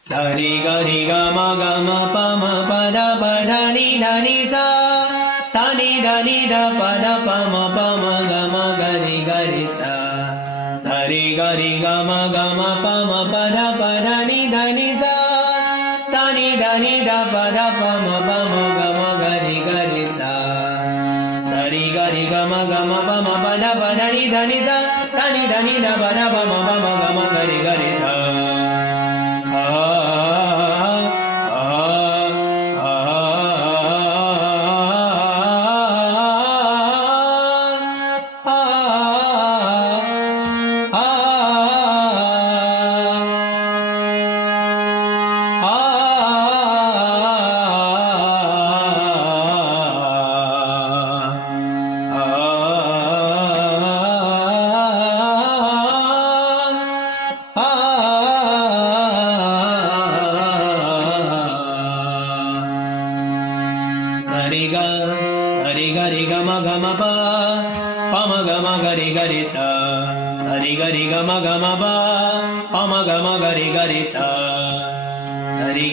ಸರಿ ಗರಿ ಗಮ ಗಮ ಪಮ ಪದ ಪದ ನಿ ಧನಿ ಸ ನಿ ಧನಿ ಧ ಪದ ಪಮ ಪಮ ಗಮ ಗರಿ ಗರಿ ಸ ಸರಿ ಗರಿ ಗಮ ಗಮ ಪಮ ಪದ ಪದ ನಿ ಧನಿ ಸ ನಿ ಧನಿ ಧ ಪದ ಪಮ ಪಮ ಗಮ ಗರಿ ಗರಿ ಸ ಸರಿ ಗರಿ ಗಮ ಗಮ ಪಮ ಪದ ಪದ ನಿ ಧನಿ ಸ ನಿ ಧನಿ ಧ ಪದ ಪಮ ಪಮ ಗಮ ಗರಿ ಗರಿ ಸ ಸರಿ ಗರಿ ಗಮ ಗಮ ಪ ಪಮ ಗಮ ಗರಿ ಗರಿ ಸ ಸರಿ ಗರಿ ಗಮ ಗಮ ಪ ಪಮ ಗಮ ಗರಿ ಗರಿ ಸ ಸರಿ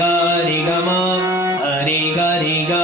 ಗರಿ ಗಮ ಸರಿ ಗರಿ ಗ